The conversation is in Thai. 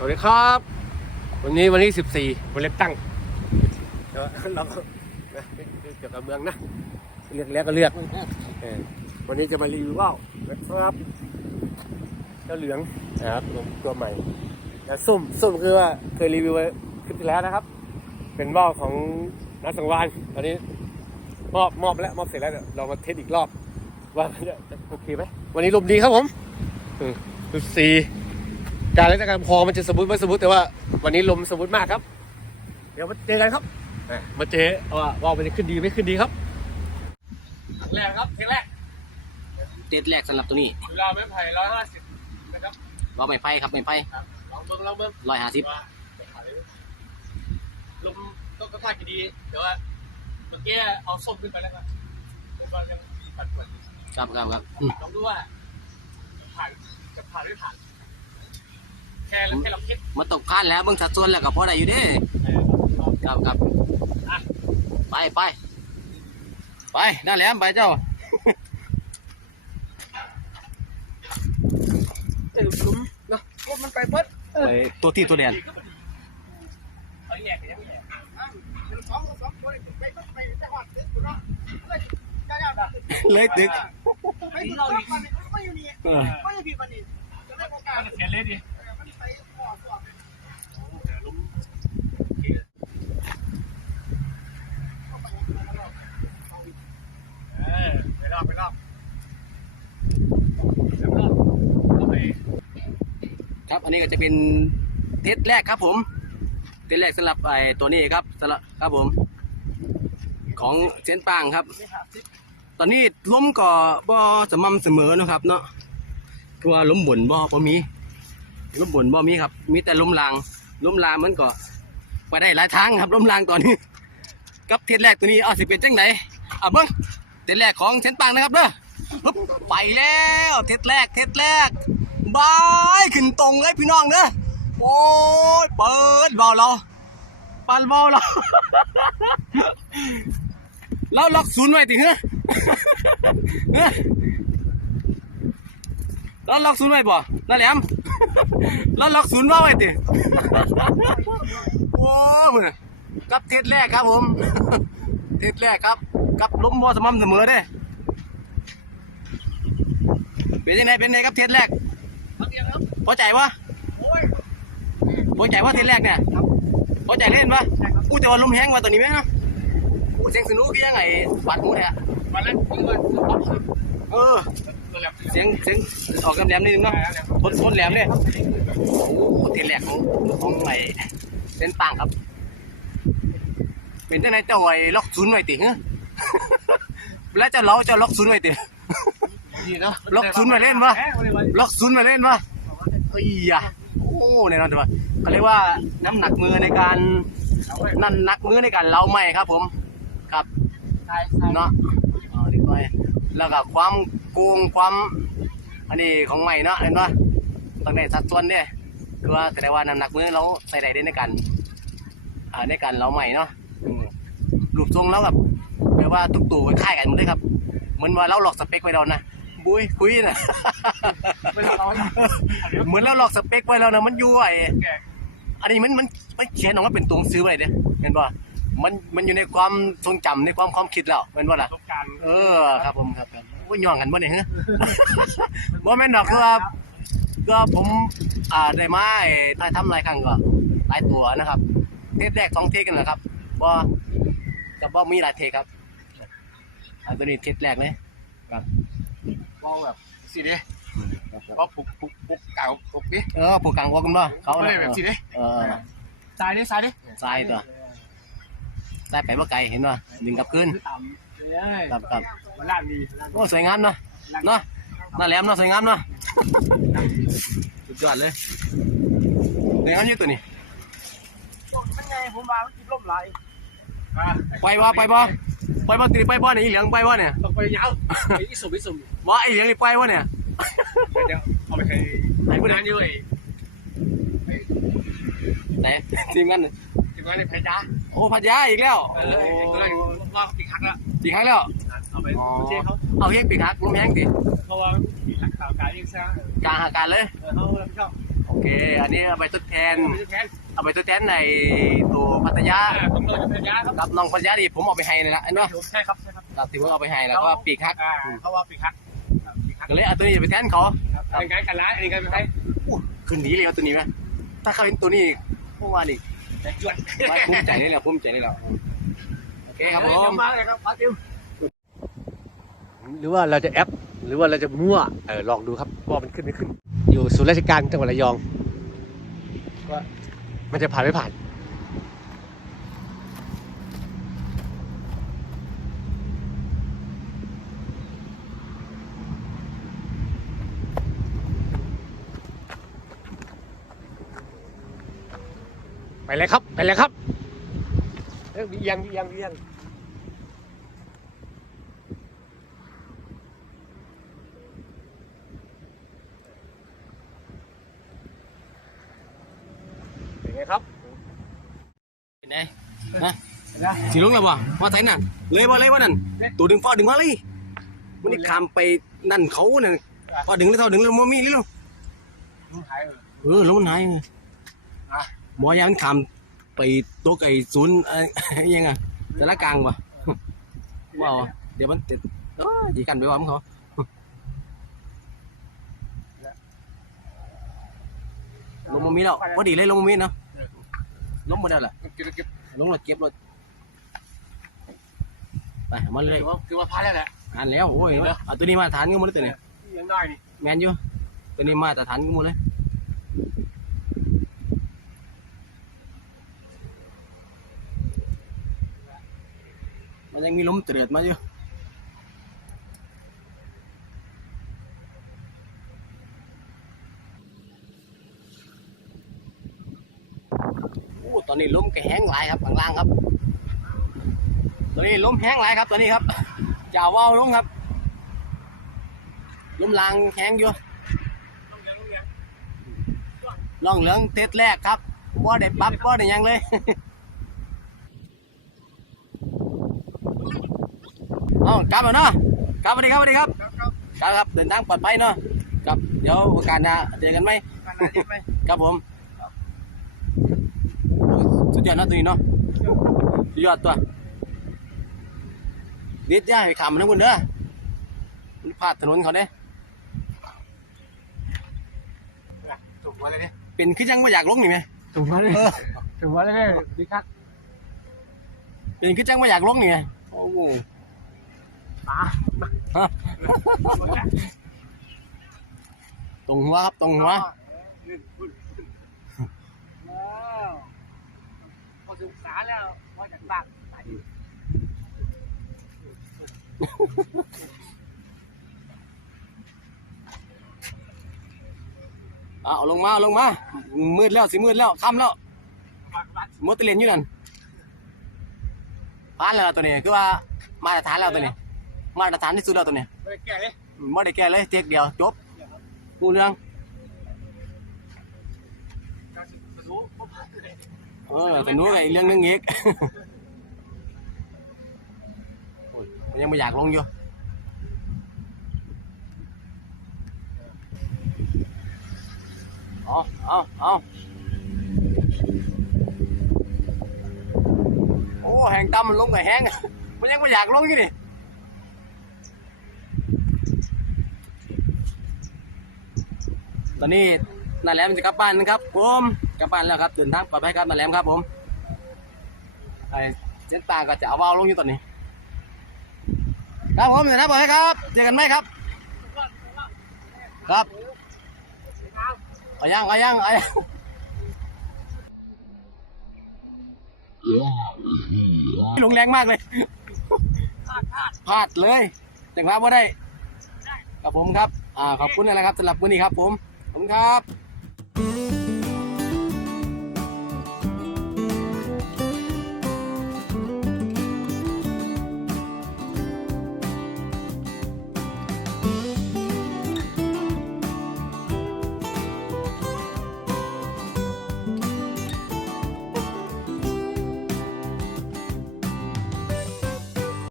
สวัสดีครับ วันนี้วันที่ 14วันเลือกตั้งเดี๋ยวเราก็นะเกี่ยวกับเมืองนะเลือกแล้วก็เลือกเออวันนี้จะมารีวิวว่าวนะครับเจ้าเหลืองนะครับตัวใหม่แล้วส้มส้มคือว่าเคยรีวิวไว้คลิปที่แล้วนะครับ เป็นว่าวของนักสังวานตอนนี้มอบมอบแล้วมอบเสร็จแล้วเดี๋ยวเรามาเทสอีกรอบว่ามันจะโอเคไหมวันนี้ลมดีครับผมอืมดูสี การเล่นการพอมันจะสมมติไม่สมมติแต่ว่าวันนี้ลมสมมติมากครับ เดี๋ยวมาเจอกันครับอะมาเจอว่าว่ามันจะขึ้นดีไม่ขึ้นดีครับครั้งแรกครับเพลงแรกเต็ดแรกสำหรับตัวนี้เวลาไม้ไผ่ร้อยห้าสิบนะครับว่าไม่ไพ่ครับไม่ไพ่ครับลองเบิ้งลองเบิ้งร้อยห้าสิบว่าลมก็ก็ท่ากี่ดีแต่ว่าเมื่อกี้เอาส้มขึ้นไปแล้วก็เดี๋ยวก็ยังปัดปวดครับครับครับอืมลองดูว่าผ่านจะผ่านหรือผ่าน แค่แล้วแค่เราคิดมาตกค้านแล้วเบิ่งสัดส่วนแล้วก็พอได้อยู่เด้เออลองครับครับอะไปไปไปนั่นแหละไปเจ้าเออหลุมเนาะรถมันไปเบิดไปตัวที่ตัวแดนเอาแยกกันยังแยกเลยตึกไม่อยู่เราอีกไม่อยู่นี่เออไม่อยู่พี่ปานนี้จะได้โอกามัสนจะเสียเลยดิ ครับอันนี้ก็จะเป็นเท็ดแรกครับผมเท็ดแรกสำหรับไอ้ตัวนี้ครับสำหรับครับผม ของเซนปางครับ ตอนนี้ล้มก็บ่อสม่ำเสมอนะครับ เนาะคือว่าล้มบนบ่บ่มี ล้มบนบ่มีครับ มีแต่ล้มลางล้มลางมันก็ไปได้หลายทางครับล้มลางตอนนี้ กับเทศแรกตัวนี้เอาสิเป็นจังไหนอะเบิ้งเทศแรกของเซนปังนะครับเด้อไปแล้วเทศแรกเทศแรกบายขึ้นตรงเลยพี่น้องเด้อโอ้ยเปิดบอลเราปันบอลเราเราล็อกศูนย์ไว้ติเหรอ เฮ้ยเราล็อกศูนย์ไว้บ่นั่นแหลมเราล็อกศูนย์ไว้ติโอ้ยกับเทศแรกครับผม เทศแรกครับ กับล้มบ่สม่ำเสมอเด้เป็นยังไงเป็นยังไงครับเทศแรกพักเดียวครับพอใจวะโอ้ยพอใจว่าเทศแรกเนี่ยพอใจเล่นปะอู้แต่ว่าลมแห้งมาตัวนี้ไหมเนาะอู้เสียงสนุกคือยังไงปัดหูเนี่ยวันนั้นคือวันสุดท้ายเออตัวแหลม เสียงเสียงออกแหลมๆนิดนึงเนาะทนทนแหลมเนี่ยโอ้เทศแรกของของไอ้เส้นปังครับเป็นจังไหนเจ้าไอ้ล็อกศูนย์ไว้ติฮะแล้วเจะเล้าเจะล็อกศูนย์ไว้ติดีเนาะล็อกศูนย์มาเล่นวะล็อกศูนย์มาเล่นปะเฮ้ยอะโอ้แน่นอนแต่ว่าเขาเรียกว่าน้ำหนักมือในการนั่นหนักมือในการเล้าไม่ครับ ผมครับใช่ใช่เนาะอ๋อเรียบร้อย แล้วก็ความโกงความ อันนี้ของใหม่เนาะเห็นปะต้องได้สัดส่วนเนี่ยคือว่าแสดงว่าน้ำหนักมือเราใส่ได้ในการอ่าในการเล้าใหม่เนาะรูปทรงแล้วแบบแปลว่าทุกตัวคล้ายกันหมดเลยครับ เหมือนว่าเราหลอกสเปคไว้เรานะบุ้ยคุยนะเหมือนเราหลอกสเปคไว้แล้วนะมันยู่ไอ้แกอันนี้มันมันมันเขียนออกมาเป็นตัวหนังสือไว้เนี่ยเห็นป่ะ มันมันอยู่ในความทรงจำในความความคิดแล้วเป็นป่ะล่ะ ต้องการเออครับผมครับครับว่าย่องกันบ่เนี่ยฮะ บ่แม่นดอกคือว่าก็ผมอ่าได้มาไอ้ถ่ายทำหลายครั้งก็หลายตัวนะครับ เทปแรกสองเทปกันนะครับบ่กับบ่มีหลายเทปครับอันตัวนี้เทปแรกเลยครับมองแบบสิเด้ก็ปุกปุกปุกเก่าปุกดิเออผู้กลางว่ากันบ่เขาเขาเลยแบบสิเด้เออซ้ายดิซ้ายดิทรายตัว ทรายไปว่าไกลเห็นป่ะดึงกลับคืนต่ำเลยครับครับมันล่างดีโอ้สวยงามเนาะเนาะน่าแหลมเนาะสวยงามเนาะสุดยอดเลยสวยงามอยี่ตัวนี้มันไงผมมามันกินล่มไหลไปบ่ไปบ่ไปบ่ตีไปบ่เนี่ยอีเหลืองไปบ่เนี่ยต้องไปยาวไปอีสุ่มอีสุ่มบ่ไอเหลืองนี่ไปบ่เนี่ยเดี๋ยวเอาไปให้ไหนผู้ผู้ใดนั้นอยู่ไอ้ไหนทีมงานน่ะที่ว่าในไผ่จ้าโอ้พัทยาอีกแล้วเออตัวนั้นว่าปีกหักและอีกครั้งแล้วเอาไปเช็คเขาเอาเฮกปีกหักลมแห้งติเพราะว่าปีกหักข่าวการยิ่งซ่ากลางหาการเลยเออเขาไม่ชอบโอเค อันนี้เอาไปทดแทน ไม่ใช่แทนเอาไปทดแทนในตัวพัทยาอ่าผมเลยพัทยาครับครับน้องพัทยาดิผมเอาไปให้เลยนะเนาะใช่ครับใช่ครับครับที่ผมเอาไปให้แล้วก็ปีกฮักอ่าเขาว่าปีกฮักปีกฮักก็เลยเอาตัวนี้ไปแทนเขาครับอันนี้กันละอันนี้กันไปอู้ขึ้นดีเลยเอาตัวนี้ไหมถ้าเขาเห็นตัวนี้พวกว่านี่ แต่จวดว่าภูมิใจนี่แหละภูมิใจนี่แหละโอเคครับผมมาเลยครับปาติวหรือว่าเราจะแอป หรือว่าเราจะมั่วเออลองดูครับว่ามันขึ้นไม่ขึ้น อยู่ศูนย์ราชการจังหวัดระยองว่ามันจะผ่านไม่ผ่าน ไปเลยครับ ไปเลยครับเอ้ยมีเอียังมีเอียังมีเอียังเป็นไงครับเป็นไงนะสีลุงแล้วบ่ว่าไทยน่ะเลยบ่เลยว่านั่นตัวดึงฟ้าดึงมาเลยมันนี่คำไปนั่นเขาเนี่ยฟ้าดึงแล้วเท่าดึงแล้วมันมีนี่ลูกลุงหายเออเออลงไหนอะ หมอยามันคำไปตัวไก่ศูนย์เอ้ยยังไงแต่ละกลางบ่ว้าวเดี๋ยวมันติดเออจีกันไปว่ามันเขาลงมามีแล้วพอดีเลยลงมามีเนาะลงมาได้แหละเก็บเก็บลงรถเก็บรถไปมาเลยคือว่าคือว่าพลาดแล้วแหละอ่านแล้วโอ้ยเอาตัวนี้มาตรฐานกันหมดเลยตัวนี้ยังได้นี่แมนอยู่ตัวนี้มาตรฐานกันหมดเลย มันยังมีลมเตือดมาอยู่โอ้ตอนนี้ลมก็แห้งหลายครับข้างล่างครับ ตอนนี้ลมแห้งหลายครับตอนนี้ครับจ่าว่าวลงครับลมลางแห้งอยู่ล่องเหลืองเทสแรกครับบ่ได้ปั๊บบ่ได้ยังเลย เอากลับแล้วเนาะกลับสวัสดีครับสวัสดีครับครับครับครับครับเดินทางปลอดภัยเนาะครับเดี๋ยวโอกาสหน้าเจอกันไหมขนาดนี้ไหมครับผมโอ้ยสุดยอดเนาะตัวนี้เนาะสุดยอดตัวนิดย่าให้ขำนะคุณเด้อมันพลาดถนนเขาเด้ถูกมาเลยดิเป็นคือยังไม่อยากลงนี่ไหมถูกมาเลยถูกมาเลยดีครับเป็นคือจังไม่อยากลงนี่ไงโอ้โห มาตรงหัวครับตรงหัวว้วพอศึกษาแล้วว่าจากบ้านเอาลงมาลงมา มืดแล้วสิมืดแล้วค่ำแล้วมดตะเลียนอยู่นั่นผ่านแล้วตัวนี้คือว่ามาตรฐานแล้วตัวนี้ มาตรฐานที่สุดแล้วตัวนี้ไม่ได้แก่เลยไม่ได้แก้เลยเทคเดียวจบกูเรื่องการศึกษารู้ก็ผ่านเลยเออแต่นู้นอีกเรื่องหนึงอีกโอ้ยมันยังไม่อยากลงอยู่เอาเอาเอาโอ้แหงต่ำมันลงกับแหงมันยังไม่อยากลงอยู่นี่ ตอนนี้นาแหลมจะกลับบ้านนะครับผมกลับบ้านแล้วครับตื่นทางปลอดภัยครับนาแหลมครับผมไอ้เส้นตางก็จะเอาวาวลงอยู่ตอนนี้ครับผมเดี๋ยวนะบอกให้ครับเจอกันไหมครับ ครับเอายังเอายังเอายัง ลงแรงมากเลย พลาดเลย แต่ว่าไ่ได้ครับผมครับ อ่า ขอบคุณนะครับสำหรับวันนี้ครับผม ขอบคุณครับ